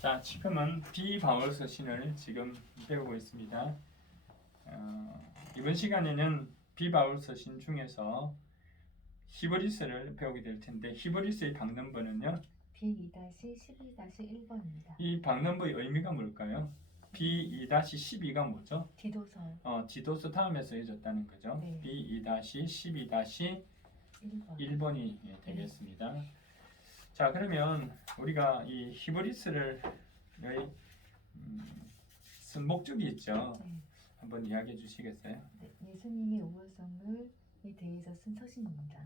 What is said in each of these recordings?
자, 지금은 비바울 서신을 지금 배우고 있습니다. 이번 시간에는 비바울 서신 중에서 히브리서를 배우게 될 텐데 히브리서의 박넘버는요. B2-12-1번입니다. 이 박넘버의 의미가 뭘까요? B2-12가 뭐죠? 디도서 디도서 다음에 써졌다는 거죠. 네. B2-12-1번이 되겠습니다. 자, 그러면 우리가 이 히브리서를 쓴 목적이 있죠. 네. 한번 이야기해 주시겠어요? 네, 예수님의 우월성에 대해서 쓴 서신입니다.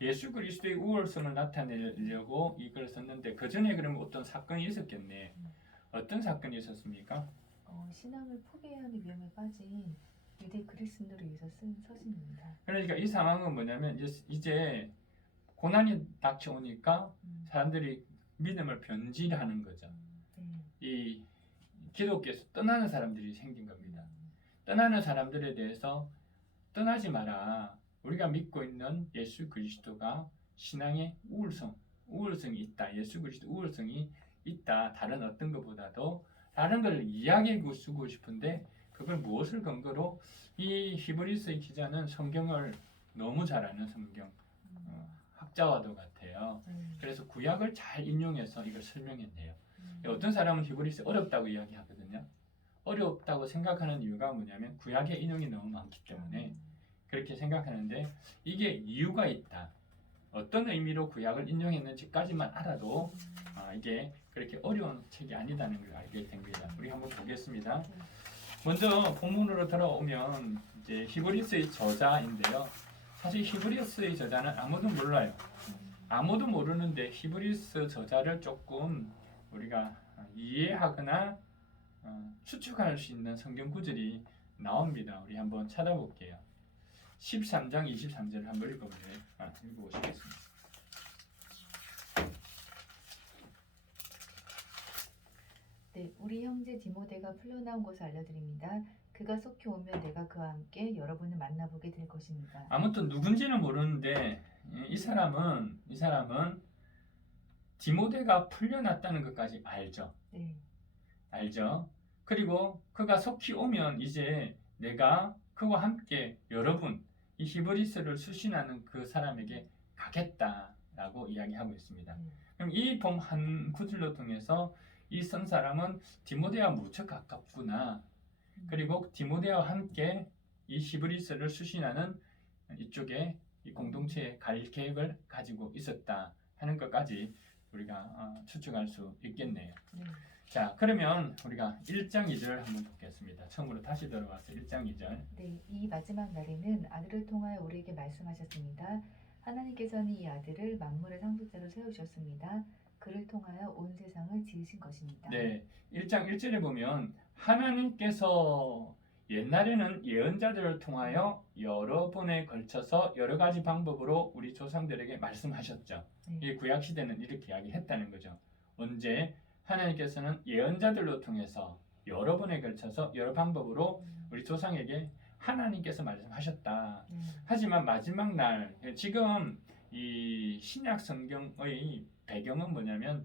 예수 그리스도의 우월성을 나타내려고 이걸 썼는데 그 전에 그러면 어떤 사건이 있었겠네. 어떤 사건이 있었습니까? 신앙을 포기하는 위험에 빠진 유대 그리스도인들을 위해서 쓴 서신입니다. 그러니까 이 상황은 뭐냐면 이제 고난이 닥쳐오니까 사람들이 믿음을 변질하는 거죠. 네. 이 기독교에서 떠나는 사람들이 생긴 겁니다. 떠나는 사람들에 대해서 떠나지 마라. 우리가 믿고 있는 예수 그리스도가 신앙의 우월성이 있다. 예수 그리스도 우월성이 있다. 다른 어떤 것보다도 다른 걸 이야기해 주고 싶은데 그걸 무엇을 근거로 이 히브리서의 기자는 성경을 너무 잘 아는 성경 학자와도 같아요. 그래서 구약을 잘 인용해서 이걸 설명했네요. 어떤 사람은 히브리서 어렵다고 이야기하거든요. 어렵다고 생각하는 이유가 뭐냐면 구약의 인용이 너무 많기 때문에 그렇게 생각하는데 이게 이유가 있다. 어떤 의미로 구약을 인용했는지까지만 알아도 이게 그렇게 어려운 책이 아니다는 걸 알게 됩니다. 우리 한번 보겠습니다. 먼저 본문으로 돌아오면 이제 히브리서의 저자인데요. 사실 히브리서의 저자는 아무도 몰라요. 아무도 모르는데 히브리서 저자를 조금 우리가 이해하거나 추측할 수 있는 성경 구절이 나옵니다. 우리 한번 찾아볼게요. 13장 23절을 한번 읽어보시겠습니다. 네, 우리 형제 디모데가 풀려나온 것을 알려드립니다. 그가 속히 오면 내가 그와 함께 여러분을 만나보게 될 것입니다. 아무튼 누군지는 모르는데 이 사람은 디모데가 풀려났다는 것까지 알죠. 네. 알죠. 그리고 그가 속히 오면 이제 내가 그와 함께 여러분 이 히브리서를 수신하는 그 사람에게 가겠다라고 이야기하고 있습니다. 그럼 이 본 한 구절로 통해서 이 쓴 사람은 디모데와 무척 가깝구나. 그리고 디모데와 함께 이 히브리서를 수신하는 이쪽에 이 공동체에 갈 계획을 가지고 있었다 하는 것까지 우리가 추측할 수 있겠네요. 자, 그러면 우리가 1장 2절 한번 보겠습니다. 처음으로 다시 들어와서 1장 2절. 네, 이 마지막 날에는 아들을 통하여 우리에게 말씀하셨습니다. 하나님께서는 이 아들을 만물의 상속자로 세우셨습니다. 그를 통하여 온 세상을 지으신 것입니다. 네, 1장 1절에 보면 하나님께서 옛날에는 예언자들을 통하여 여러 번에 걸쳐서 여러 가지 방법으로 우리 조상들에게 말씀하셨죠. 이 구약 시대는 이렇게 이야기했다는 거죠. 언제 하나님께서는 예언자들로 통해서 여러 번에 걸쳐서 여러 방법으로 우리 조상에게 하나님께서 말씀하셨다. 하지만 마지막 날 지금 이 신약 성경의 배경은 뭐냐면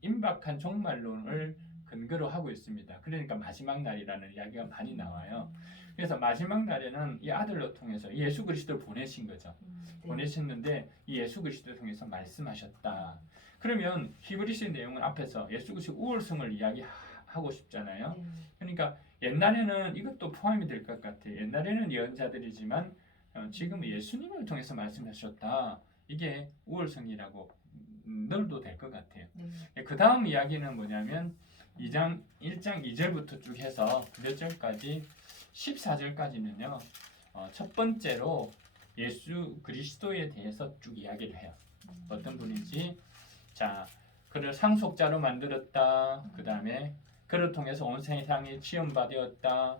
임박한 종말론을 근거로 하고 있습니다. 그러니까 마지막 날이라는 이야기가 많이 나와요. 그래서 마지막 날에는 이 아들로 통해서 예수 그리스도를 보내신 거죠. 보내셨는데 이 예수 그리스도를 통해서 말씀하셨다. 그러면 히브리서의 내용은 앞에서 예수 그리스도의 우월성을 이야기하고 싶잖아요. 그러니까 옛날에는 이것도 포함이 될 것 같아요. 옛날에는 예언자들이지만 지금 예수님을 통해서 말씀하셨다. 이게 우월성이라고 넣어도 될 것 같아요. 그 다음 이야기는 뭐냐면 1장 2절부터 쭉 해서 몇 절까지 14절까지는요. 첫 번째로 예수 그리스도에 대해서 쭉 이야기를 해요. 어떤 분인지 자, 그를 상속자로 만들었다. 그 다음에 그를 통해서 온 세상이 지원받았다.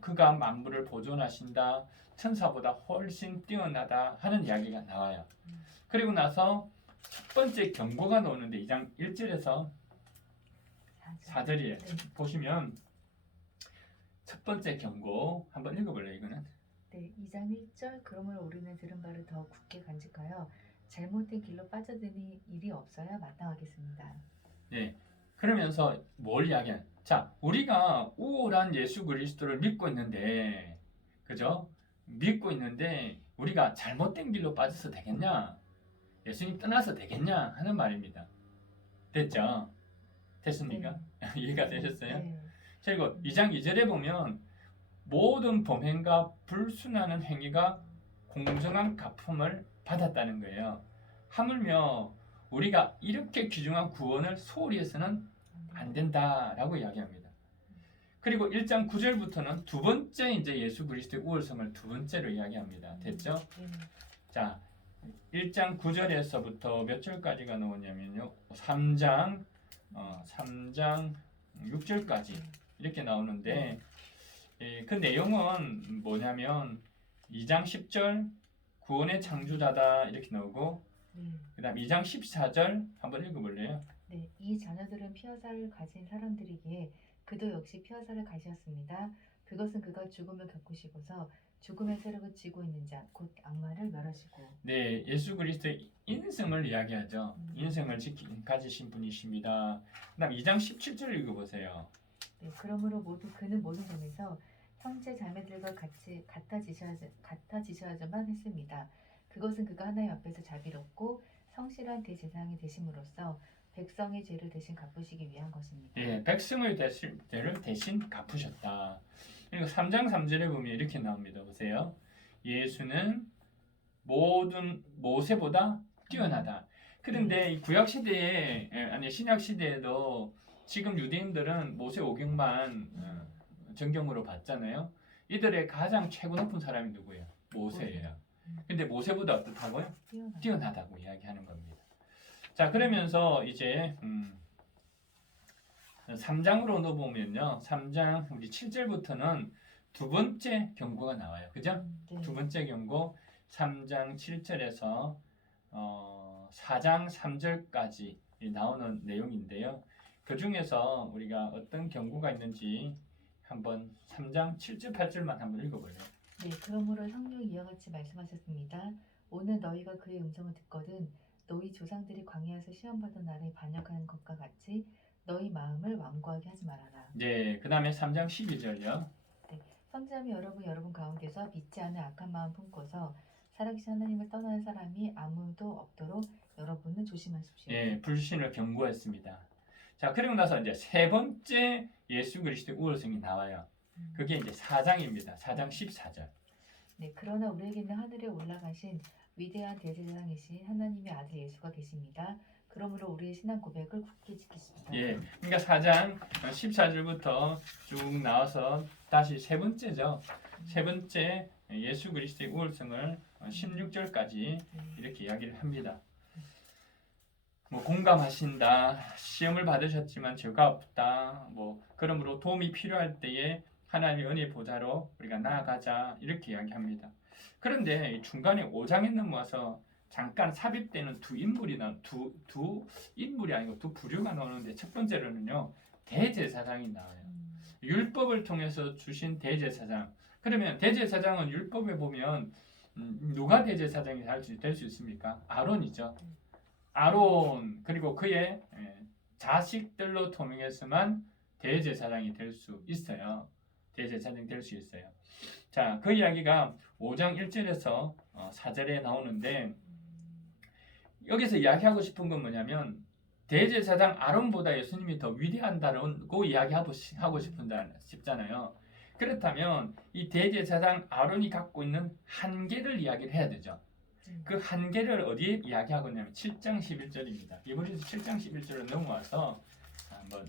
그가 만물을 보존하신다. 천사보다 훨씬 뛰어나다 하는 이야기가 나와요. 그리고 나서 첫 번째 경고가 나오는데 2장 1절에서 4절이에요. 보시면 첫 번째 경고 한번 읽어볼래요, 이거는? 네, 2장 1절 그러므로 우리는 들은 바를 더 굳게 간직하여 잘못된 길로 빠져드는 일이 없어야 마땅하겠습니다. 네. 그러면서 뭘 이야기하냐? 자, 우리가 우월한 예수 그리스도를 믿고 있는데, 그죠? 믿고 있는데 우리가 잘못된 길로 빠져서 되겠냐? 예수님 떠나서 되겠냐? 하는 말입니다. 됐죠? 됐습니까? 이해가 되셨어요? 네. 그리고 2장 2절에 보면 모든 범행과 불순하는 행위가 공정한 갚음을 받았다는 거예요. 하물며 우리가 이렇게 귀중한 구원을 소홀히 해서는 안 된다라고 이야기합니다. 그리고 1장 9절부터는 두 번째 이제 예수 그리스도의 우월성을 두 번째로 이야기합니다. 됐죠? 네. 자, 1장 9절에서부터 몇 절까지가 나오냐면요. 3장 6절까지 이렇게 나오는데 그 내용은 뭐냐면 2장 10절 구원의 창조자다 이렇게 나오고 네. 그 다음 2장 14절 한번 읽어볼래요? 네, 이 자녀들은 피어사를 가진 사람들이기에 그도 역시 피어사를 가지었습니다. 그것은 그가 죽음을 겪으시고서 죽음의 세력을 쥐고 있는 자, 곧 악마를 멸하시고. 네, 예수 그리스도의 인성을 이야기하죠. 인성을 가지신 분이십니다. 그 다음 2장 17절 읽어보세요. 네, 그러므로 그는 모든 점에서 형제 자매들과 같이 같아지셔야만 했습니다. 그것은 그가 하나님 앞에서 자비롭고 성실한 대제사장이 되심으로써 백성의 죄를 대신 갚으시기 위한 것입니다. 예, 백성의 죄를 대신 갚으셨다. 그리고 3장 3절에 보면 이렇게 나옵니다. 보세요. 예수는 모든 모세보다 뛰어나다. 그런데 이 구약 시대에 아니 신약 시대에도 지금 유대인들은 모세 오경만 정경으로 봤잖아요. 이들의 가장 최고 높은 사람이 누구예요? 모세예요. 근데 모세보다 어떻다고요? 뛰어나다고 이야기하는 겁니다. 자, 그러면서 이제 3장으로 넣어보면요. 3장 우리 7절부터는 두 번째 경고가 나와요. 그죠? 네. 두 번째 경고 3장 7절에서 4장 3절까지 나오는 내용인데요. 그 중에서 우리가 어떤 경고가 있는지 한번 3장 7절 8절만 한번 읽어볼래요. 네, 그러므로 성령이 이와 같이 말씀하셨습니다. 오늘 너희가 그의 음성을 듣거든 너희 조상들이 광야에서 시험받은 날에 반역하는 것과 같이 너희 마음을 완고하게 하지 말아라. 네, 그 다음에 3장 12절요. 선지자매 여러분 가운데서 믿지 않은 악한 마음 품고서 살아계신 하나님을 떠나는 사람이 아무도 없도록 여러분은 조심하십시오. 예, 불신을 경고했습니다. 자, 그리고 나서 이제 세 번째 예수 그리스도의 우월성이 나와요. 그게 이제 4장입니다. 4장 14절. 네, 그러나 우리에게는 하늘에 올라가신 위대한 대제사장이신 하나님의 아들 예수가 계십니다. 그러므로 우리의 신앙 고백을 굳게 지키십시다. 예, 그러니까 4장 14절부터 쭉 나와서 다시 세 번째죠. 세 번째 예수 그리스도의 우월성을 16절까지 이렇게 이야기를 합니다. 뭐 공감하신다, 시험을 받으셨지만 죄가 없다, 뭐 그러므로 도움이 필요할 때에 하나님의 은혜 보좌로 우리가 나아가자 이렇게 이야기합니다. 그런데 이 중간에 5장에 넘어와서 잠깐 삽입되는 두 인물이 아니고 두 부류가 나오는데 첫 번째로는요 대제사장이 나와요. 율법을 통해서 주신 대제사장. 그러면 대제사장은 율법에 보면 누가 대제사장이 될 수 있습니까? 아론이죠. 아론 그리고 그의 자식들로 통해서만 대제사장이 될 수 있어요. 대제사장이 될 수 있어요. 자, 그 이야기가 5장 1절에서 4절에 나오는데 여기서 이야기하고 싶은 건 뭐냐면 대제사장 아론보다 예수님이 더 위대한다고 이야기하고 싶잖아요. 그렇다면 이 대제사장 아론이 갖고 있는 한계를 이야기를 해야 되죠. 그 한계를 어디에 이야기하고 있냐면 7장 11절입니다. 이번에도 7장 11절을 넘어와서 한번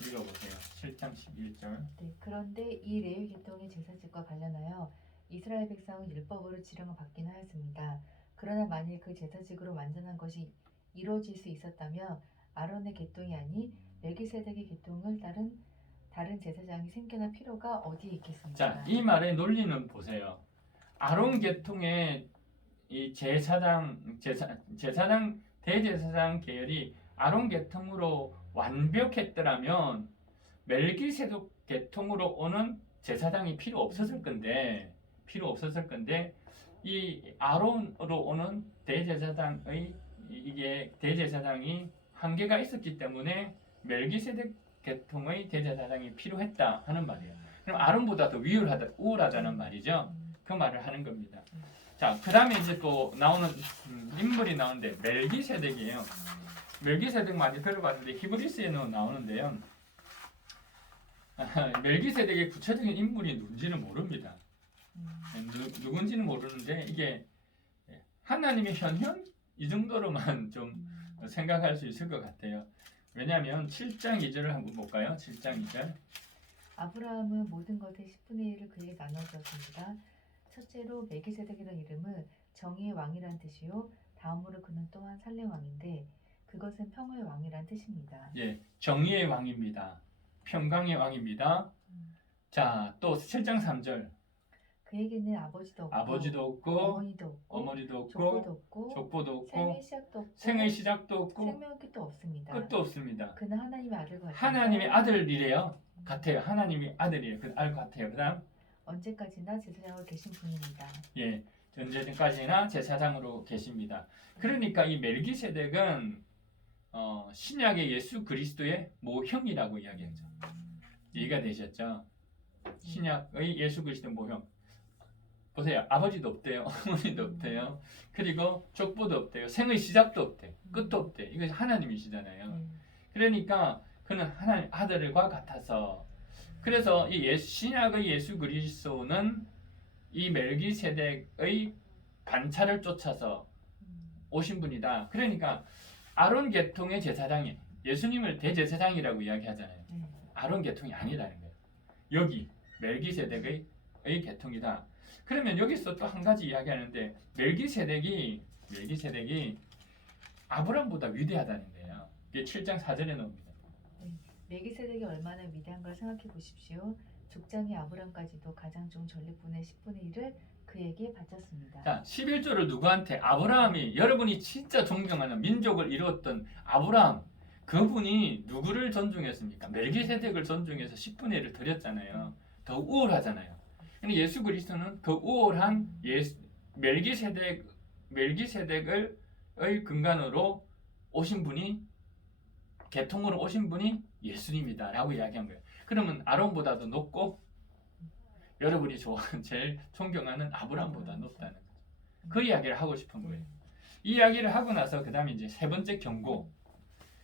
읽어보세요. 7장 11절. 네, 그런데 이 레위 계통의 제사직과 관련하여 이스라엘 백성은 율법으로 지령을 받긴 하였습니다. 그러나 만일 그 제사직으로 완전한 것이 이루어질 수 있었다면 아론의 계통이 아닌 멜기세덱의 계통을 따른 다른 제사장이 생겨날 필요가 어디에 있겠습니까? 자, 이 말의 논리는 보세요. 아론 계통의 이 대제사장 계열이 아론 계통으로 완벽했더라면 멜기세덱 계통으로 오는 제사장이 필요 없었을 건데 이 아론으로 오는 대제사장의 이게 대제사장이 한계가 있었기 때문에 멜기세덱 계통의 대제사장이 필요했다 하는 말이에요. 그럼 아론보다 더 우월하다는 말이죠. 그 말을 하는 겁니다. 자, 그 다음에 이제 또 나오는 인물이 나오는데 멜기세덱이에요. 멜기세덱 많이 들어봤는데 히브리스에는 나오는데요. 멜기세덱의 구체적인 인물이 누군지는 모릅니다. 누군지는 모르는데 이게 하나님의 현현? 이 정도로만 좀 생각할 수 있을 것 같아요. 왜냐하면 7장 2절을 한번 볼까요? 7장 2절. 아브라함은 모든 것의 10분의 1을 그에게 나눠주었습니다. 첫째로 멜기세덱이라는 이름은 정의의 왕이란 뜻이요. 다음으로 그는 또한 살렘 왕인데 그것은 평화의 왕이란 뜻입니다. 예, 정의의 왕입니다. 평강의 왕입니다. 자, 또 7장 3절. 그에게는 아버지도 없고 어머니도 없고 족보도 없고 족보도 없고 생의 시작도 없고 생의 시작도 없고 생명의 끝도 없습니다. 끝도 없습니다. 그는 하나님의 아들과 같아서 하나님의 아들이래요. 같아요. 하나님이 아들이에요. 그 알 것 같아요. 그다음 언제까지나 제사장으로 계신 분입니다. 예, 언제까지나 제사장으로 계십니다. 그러니까 이 멜기세덱은 신약의 예수 그리스도의 모형이라고 이야기하죠. 이해가 되셨죠? 신약의 예수 그리스도 모형. 보세요. 아버지도 없대요. 어머니도 없대요. 그리고 족보도 없대요. 생의 시작도 없대요. 끝도 없대요. 이것이 하나님이시잖아요. 그러니까 그는 하나님 아들과 같아서 그래서 이 신약의 예수 그리스도는 이 멜기세덱의 반차를 쫓아서 오신 분이다. 그러니까 아론 계통의 제사장이 예수님을 대제사장이라고 이야기하잖아요. 아론 계통이 아니라는 거예요. 여기 멜기세덱의 계통이다. 그러면 여기서 또 한 가지 이야기하는데 멜기세덱이 아브람보다 위대하다는 거예요. 이게 7장 4절에 나옵니다. 멜기세덱이 얼마나 위대한 걸 생각해 보십시오. 족장의 아브람까지도 가장 좋은 전리품의 10분의 1을 그에게 바쳤습니다. 자, 11조를 누구한테? 아브라함이 여러분이 진짜 존경하는 민족을 이루었던 아브라함 그분이 누구를 존중했습니까? 멜기세덱을 존중해서 10분의 1을 드렸잖아요. 더 우월하잖아요. 근데 예수 그리스도는 그 우월한 멜기세덱의 근간으로 오신 분이 계통으로 오신 분이 예수님이다라고 이야기한 거예요. 그러면 아론보다도 높고 여러분이 좋아하는 제일 존경하는 아브라함보다 높다는 거죠. 그 이야기를 하고 싶은 거예요. 이 이야기를 하고 나서 그 다음에 이제 세 번째 경고.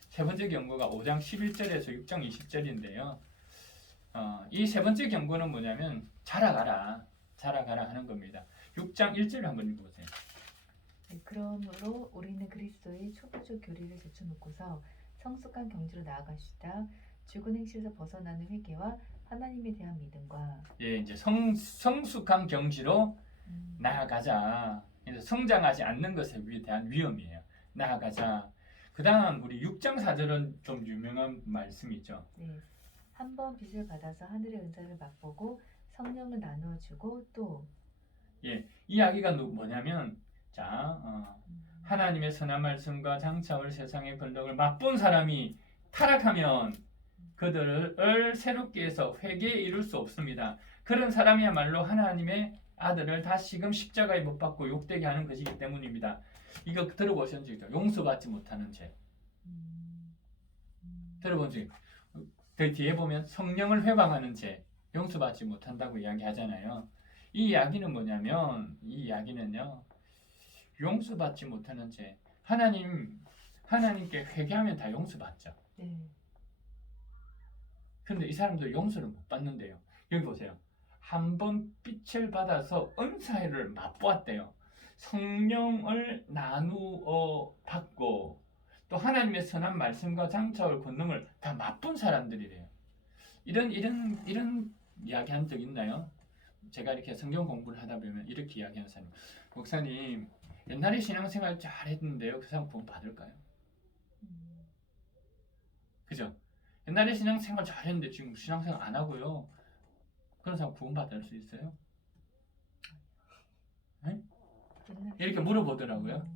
세 번째 경고가 5장 11절에서 6장 20절인데요. 이 세 번째 경고는 뭐냐면 자라가라 하는 겁니다. 6장 1절을 한번 읽어보세요. 그러므로 우리는 그리스도의 초보적 교리를 제쳐놓고서 성숙한 경지로 나아가시다. 죽은 행실에서 벗어나는 회개와 하나님에 대한 믿음과 예, 이제 성숙한 경지로 나아가자. 그래서 성장하지 않는 것에 대한 위험이에요. 나아가자. 그 다음 우리 6장 4절은 좀 유명한 말씀이죠. 네, 한 번 빚을 받아서 하늘의 은사를 맛보고 성령을 나누어주고 또 예, 이 이야기가 뭐냐면 하나님의 선한 말씀과 장차올 세상의 권력을 맛본 사람이 타락하면 그들을 새롭게 해서 회개에 이룰 수 없습니다. 그런 사람이야말로 하나님의 아들을 다시금 십자가에 못 박고 욕되게 하는 것이기 때문입니다. 이거 들어보신 적 있죠? 용서받지 못하는 죄. 들어본 적 있죠? 그 뒤에 보면 성령을 회방하는 죄, 용서받지 못한다고 이야기하잖아요. 이 이야기는 뭐냐면 이 이야기는요. 용서받지 못하는 죄. 하나님께 회개하면 다 용서받죠. 네. 근데 이 사람들 용서를 못 받는데요. 여기 보세요. 한 번 빛을 받아서 은사를 맛보았대요. 성령을 나누어 받고 또 하나님의 선한 말씀과 장차올 권능을 다 맛본 사람들이래요. 이런 이야기 한 적 있나요? 제가 이렇게 성경 공부를 하다 보면 이렇게 이야기하는 사람. 목사님, 옛날에 신앙생활 잘 했는데요. 그 사람 구원 받을까요? 그죠? 옛날에 신앙생활 잘 했는데 지금 신앙생활 안 하고요. 그런 사람 구원 받을 수 있어요? 네? 이렇게 물어보더라고요.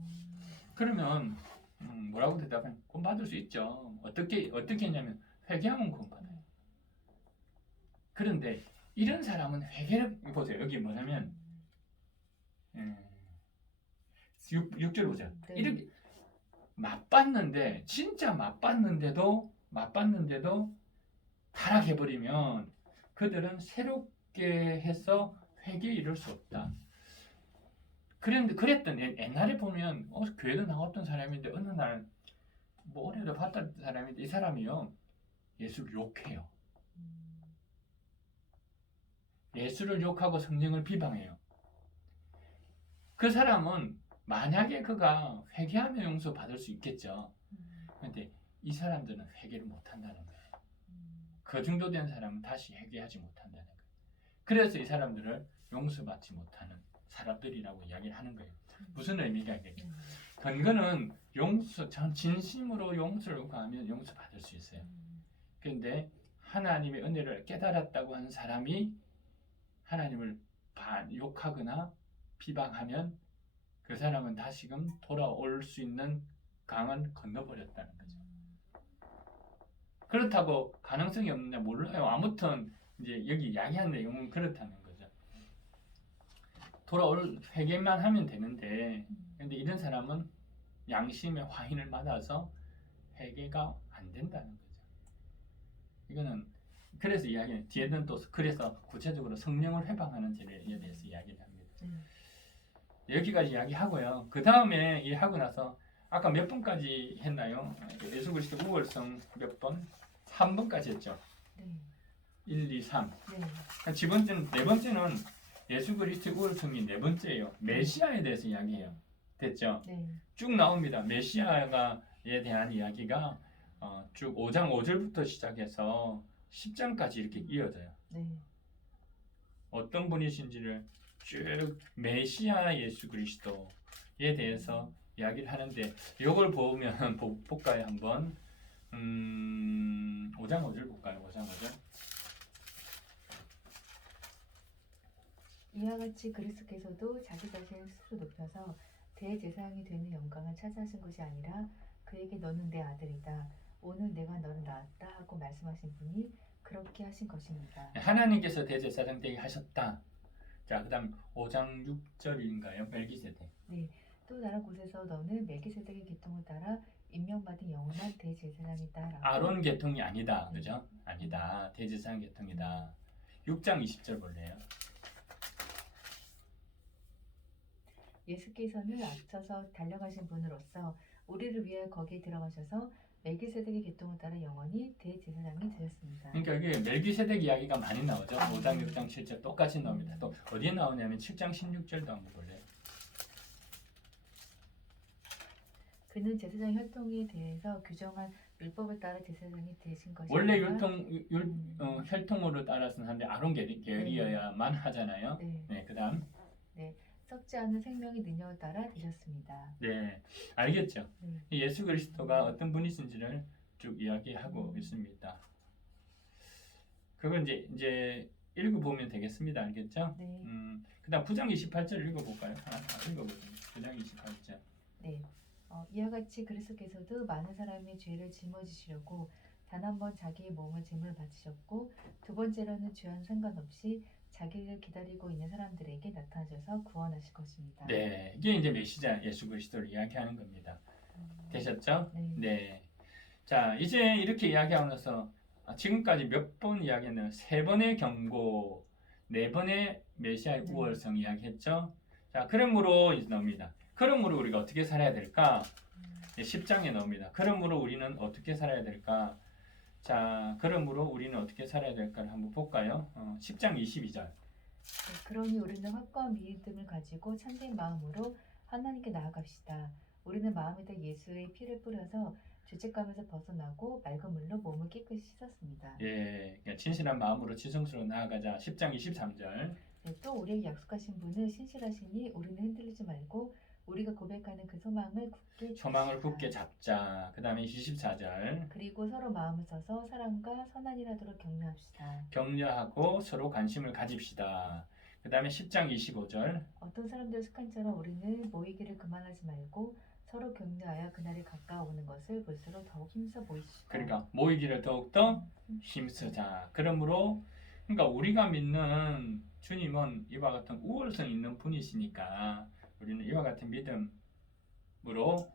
그러면 뭐라고 대답하면 구원 받을 수 있죠. 어떻게 했냐면 회개하면 구원 받아요. 그런데 이런 사람은 회개를 보세요. 여기 뭐냐면 6절 보세요. 네. 이렇게 맛봤는데 진짜 맛봤는데도 타락해버리면 그들은 새롭게 해서 회개에 이를 수 없다. 그랬던 옛날에 보면 교회도 나왔던 사람인데 어느 날 뭐 오래도 봤던 사람인데 이 사람이요 예수를 욕해요. 예수를 욕하고 성령을 비방해요. 그 사람은 만약에 그가 회개하면 용서받을 수 있겠죠. 그런데 이 사람들은 회개를 못한다는 거예요. 그 정도 된 사람은 다시 회개하지 못한다는 거예요. 그래서 이 사람들을 용서받지 못하는 사람들이라고 이야기를 하는 거예요. 무슨 의미가 있겠죠? 근거는 진심으로 용서를 구하면 용서받을 수 있어요. 그런데 하나님의 은혜를 깨달았다고 하는 사람이 하나님을 욕하거나 비방하면 그 사람은 다시금 돌아올 수 있는 강을 건너버렸다는 거죠. 그렇다고 가능성이 없느냐 몰라요. 아무튼 이제 여기 이야기한 내용은 그렇다는 거죠. 돌아올 회개만 하면 되는데, 근데 이런 사람은 양심의 화인을 맞아서 회개가 안 된다는 거죠. 이거는 그래서 이야기는 뒤에는 또 그래서 구체적으로 성령을 회방하는 제례에 대해서 이야기를 합니다. 여기까지 이야기하고요. 그 다음에 이 하고 나서 아까 몇 번까지 했나요? 예수 그리스도 우월성 몇 번? 3번까지 했죠. 1, 2, 3. 네 번째는 예수 그리스도 우월성이 네 번째예요. 메시아에 대해서 이야기해요. 됐죠? 쭉 나옵니다. 메시아에 대한 이야기가 쭉 5장 5절부터 시작해서 10장까지 이렇게 이어져요. 어떤 분이신지를 쭉 메시아 예수 그리스도에 대해서 이야기를 하는데 이걸 보면 볼까요 한번? 5장 5절 볼까요? 5장 5절. 이와 같이 그리스도께서도 자기 자신을 스스로 높여서 대제사장이 되는 영광을 차지하신 것이 아니라 그에게 너는 내 아들이다. 오늘 내가 너를 낳았다 하고 말씀하신 분이 그렇게 하신 것입니다. 하나님께서 대제사장 되게 하셨다. 자, 그다음 5장 6절인가요? 멜기세덱. 또 다른 곳에서 너는 멜기세덱의 계통을 따라 임명받은 영원한 대제사장이다. 아론 계통이 아니다. 그죠? 아니다. 대제사장 계통이다. 6장 20절 볼래요? 예수께서는 앞서서 달려가신 분으로서 우리를 위해 거기에 들어가셔서 멜기세덱의 계통을 따라 영원히 대제사장이 되셨습니다. 그러니까 이게 멜기세덱 이야기가 많이 나오죠. 5장, 6장, 7절 똑같이 나옵니다. 또 어디에 나오냐면 7장 16절도 한번 볼래요? 그는 제사장 혈통에 대해서 규정한 율법을 따라 제사장이 되신 것이 원래 아니라 혈통으로 따라서는 하는데 아론 계열이어야만 하잖아요. 네, 그다음 썩지 않은 생명의 능력을 따라 되셨습니다. 네, 알겠죠? 예수 그리스도가 어떤 분이신지를 쭉 이야기하고 있습니다. 그걸 이제 읽어보면 되겠습니다. 알겠죠? 그다음 9장 28절 읽어볼까요? 하나 읽어보세요. 9장 28절. 이와 같이 그리스도께서도 많은 사람의 죄를 짊어지시려고 단 한 번 자기의 몸을 제물로 바치셨고 두 번째로는 죄와는 상관없이 자기를 기다리고 있는 사람들에게 나타나셔서 구원하실 것입니다. 네, 이게 이제 메시아 예수 그리스도를 이야기하는 겁니다. 되셨죠? 네. 자, 이제 이렇게 이야기하고 나서 지금까지 몇 번 이야기했나요? 3번의 경고, 4번의 메시아의 우월성 이야기했죠? 자, 그러므로 이제 나옵니다. 그러므로 우리가 어떻게 살아야 될까? 10장에 나옵니다. 그러므로 우리는 어떻게 살아야 될까? 자, 그러므로 우리는 어떻게 살아야 될까를 한번 볼까요? 10장 22절. 그러니 우리는 확고한 믿음을 가지고 참된 마음으로 하나님께 나아갑시다. 우리는 마음에다 예수의 피를 뿌려서 죄책감에서 벗어나고 맑은 물로 몸을 깨끗이 씻었습니다. 예, 그러니까 진실한 마음으로 지성스러워 나아가자. 10장 23절. 또 우리에게 약속하신 분은 신실하시니 우리는 흔들리지 말고 우리가 고백하는 그 소망을 굳게 잡자. 그 다음에 24절. 그리고 서로 마음을 써서 사랑과 선한 일 하도록 격려합시다. 격려하고 서로 관심을 가집시다. 그 다음에 10장 25절. 어떤 사람들 습관처럼 우리는 모이기를 그만하지 말고 서로 격려하여 그날이 가까워오는 것을 볼수록 더욱 힘써 보이시다. 그러니까 모이기를 더욱더 힘쓰자. 그러므로 그러니까 우리가 믿는 주님은 이와 같은 우월성 있는 분이시니까 우리는 이와 같은 믿음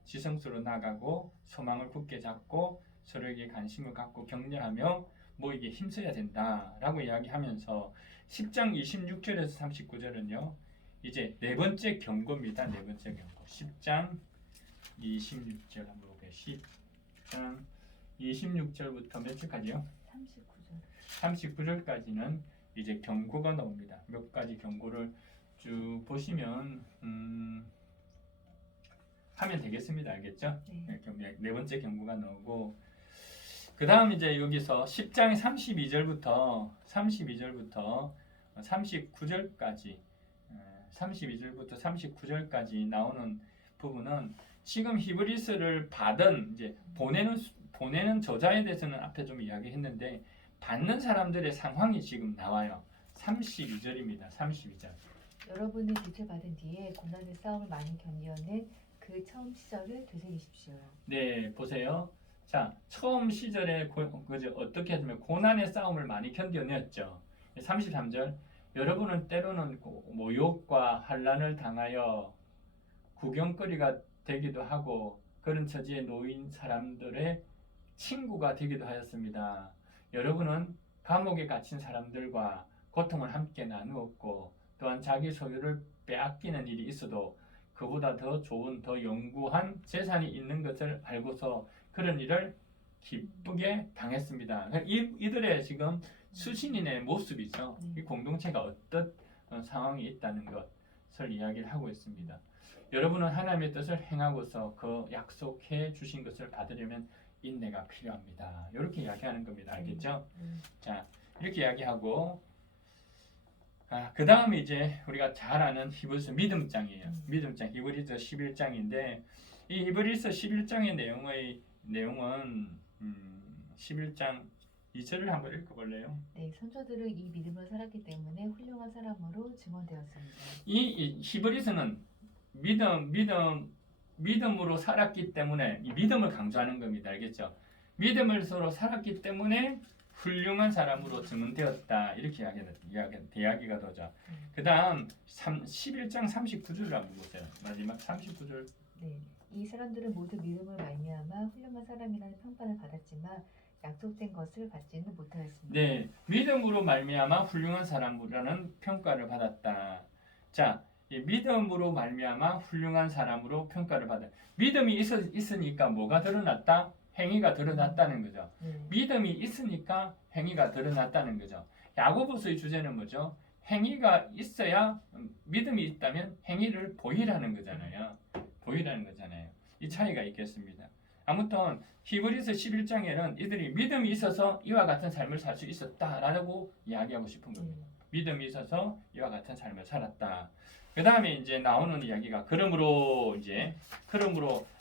지성소로 나가고 소망을 굳게 잡고 서로에게 관심을 갖고 격려하며 모이게 힘써야 된다라고 이야기하면서 10장 26절에서 39절은요. 이제 네 번째 경고입니다. 네 번째 경고. 10장 26절 한번 볼게요. 10장 26절부터 몇 절까지요? 39절. 39절까지는 이제 경고가 나옵니다. 몇 가지 경고를 쭉 보시면 하면 되겠습니다. 알겠죠? 네. 네 번째 경고가 나오고 그 다음 이제 여기서 10장 32절부터 39절까지 32절부터 39절까지 나오는 부분은 지금 히브리서를 받은 이제 보내는 저자에 대해서는 앞에 좀 이야기했는데 받는 사람들의 상황이 지금 나와요. 32절입니다. 32절. 여러분이 빛을 받은 뒤에 고난의 싸움을 많이 견디어낸 그 처음 시절을 되새기십시오. 네, 보세요. 자, 처음 시절에 어떻게 하면 고난의 싸움을 많이 견뎌냈죠. 33절. 여러분은 때로는 모욕과 환난을 당하여 구경거리가 되기도 하고 그런 처지에 놓인 사람들의 친구가 되기도 하였습니다. 여러분은 감옥에 갇힌 사람들과 고통을 함께 나누었고 또한 자기 소유를 빼앗기는 일이 있어도 그보다 더 좋은 더 영구한 재산이 있는 것을 알고서 그런 일을 기쁘게 당했습니다. 이들의 지금 수신인의 모습이죠. 이 공동체가 어떤 상황이 있다는 것을 이야기를 하고 있습니다. 여러분은 하나님의 뜻을 행하고서 그 약속해 주신 것을 받으려면 인내가 필요합니다. 이렇게 이야기하는 겁니다. 알겠죠? 자, 이렇게 이야기하고 그 다음에 이제 우리가 잘 아는 히브리서 믿음장이에요. 믿음장 히브리서 11장인데 이 히브리서 11장의 내용은 11장 2절을 한번 읽어볼래요? 네, 선조들은 이 믿음을 살았기 때문에 훌륭한 사람으로 증언되었습니다. 이 히브리서는 믿음으로 살았기 때문에 이 믿음을 강조하는 겁니다. 알겠죠? 믿음을 서로 살았기 때문에 훌륭한 사람으로 증언되었다. 이렇게 이야기가 되죠. 그 다음 11장 39절을 한번 보세요. 마지막 39절. 네, 이 사람들은 모두 믿음을 말미암아 훌륭한 사람이라는 평판을 받았지만 약속된 것을 받지는 못하였습니다. 네, 믿음으로 말미암아 훌륭한 사람이라는 평가를 받았다. 자, 이 믿음으로 말미암아 훌륭한 사람으로 평가를 받아. 믿음이 있으니까 뭐가 드러났다? 행위가 드러났다는 거죠. 믿음이 있으니까 행위가 드러났다는 거죠. 야고보서의 주제는 뭐죠? 행위가 있어야 믿음이 있다면 행위를 보이라는 거잖아요. 이 차이가 있겠습니다. 아무튼 히브리서 11장에는 이들이 믿음이 있어서 이와 같은 삶을 살 수 있었다라고 이야기하고 싶은 겁니다. 믿음이 있어서 이와 같은 삶을 살았다. 그 다음에 이제 나오는 이야기가 그러므로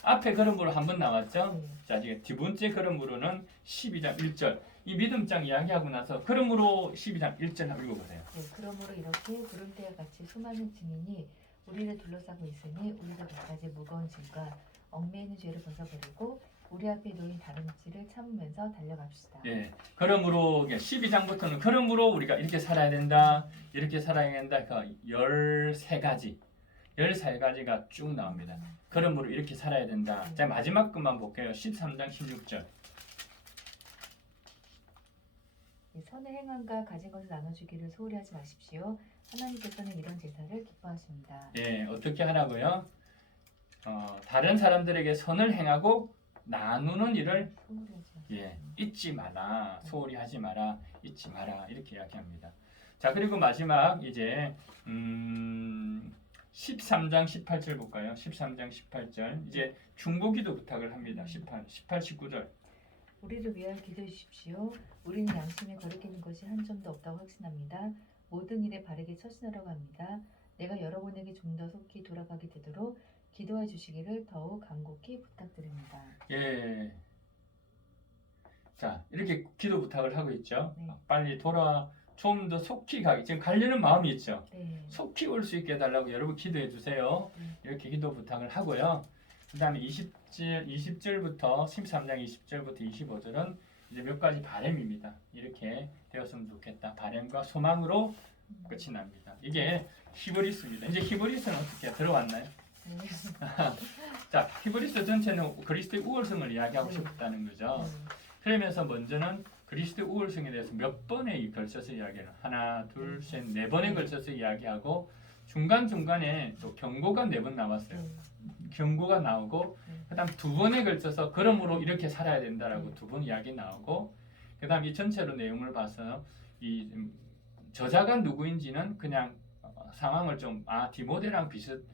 앞에 그러므로 한번 나왔죠. 자, 지금 두 번째 그러므로는 12장 1절. 이 믿음장 이야기하고 나서 그러므로 12장 1절 한번 읽어보세요. 네, 그러므로 이렇게 구름 때와 같이 수많은 증인이 우리를 둘러싸고 있으니 우리도 갖가지 무거운 짐과 얽매이는 죄를 벗어버리고 우리 앞에 놓인 다른 질을 참으면서 달려갑시다. 예, 그러므로 12장부터는 그러므로 우리가 이렇게 살아야 된다. 이렇게 살아야 된다. 그 13가지가 쭉 나옵니다. 그러므로 이렇게 살아야 된다. 자, 마지막 것만 볼게요. 13장 16절. 선을 행함과 가진 것을 나눠주기를 소홀히 하지 마십시오. 하나님께서는 이런 제사를 기뻐하십니다. 예, 어떻게 하라고요? 다른 사람들에게 선을 행하고 나누는 일을 잊지 마라. 소홀히 하지 마라. 잊지 마라. 이렇게 이야기합니다. 자, 그리고 마지막 이제 13장 18절 볼까요? 13장 18절. 이제 중보기도 부탁을 합니다. 18, 19절. 우리를 위하여 기도해 주십시오. 우리는 양심에 거리끼는 것이 한 점도 없다고 확신합니다. 모든 일에 바르게 처신하려고 합니다. 내가 여러분에게 좀 더 속히 돌아가게 되도록 기도해 주시기를 더욱 간곡히 부탁드립니다. 예. 자, 이렇게 기도 부탁을 하고 있죠. 네. 빨리 좀 더 속히 가기. 지금 가려는 마음이 있죠. 네. 속히 올 수 있게 해달라고 여러분 기도해 주세요. 이렇게 기도 부탁을 하고요. 그 다음에 20절부터 13장 20절부터 25절은 이제 몇 가지 바람입니다. 이렇게 되었으면 좋겠다. 바람과 소망으로 끝이 납니다. 이게 히브리서입니다. 이제 히브리서는 어떻게 들어왔나요? 네. 자, 히브리서 전체는 그리스도의 우월성을 이야기하고 네. 싶다는 거죠. 그러면서 먼저는 그리스도의 우월성에 대해서 몇 번에 걸쳐서 이야기하는 하나, 둘, 셋, 네 번에 걸쳐서 이야기하고 중간중간에 또 경고가 4번 나왔어요. 네. 경고가 나오고 그다음 2번에 걸쳐서 그러므로 이렇게 살아야 된다라고 2번 이야기 나오고 그다음 이 전체로 내용을 봐서 이 저자가 누구인지는 그냥 상황을 좀 디모데랑 비슷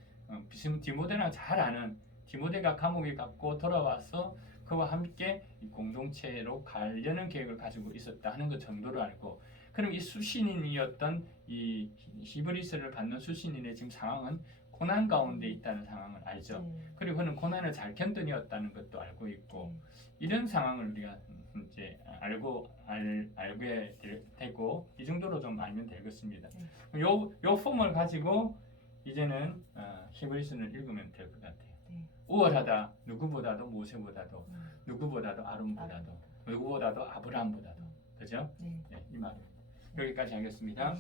디모데랑 잘 아는 디모데가 감옥에 갔고 돌아와서 그와 함께 이 공동체로 가려는 계획을 가지고 있었다 하는 것 정도로 알고 그럼 이 수신인이었던 이 히브리서를 받는 수신인의 지금 상황은 고난 가운데 있다는 상황을 알죠. 그리고 그는 고난을 잘 견뎌내었다는 것도 알고 있고 이런 상황을 우리가 이제 알게 되고 이 정도로 좀 알면 되겠습니다. 요 폼을 가지고 이제는 히브리서를 읽으면 될 것 같아요. 우월하다 누구보다도 모세보다도 누구보다도 아론보다도 누구보다도 아브라함보다도 그죠? 네, 이 말입니다. 여기까지 하겠습니다.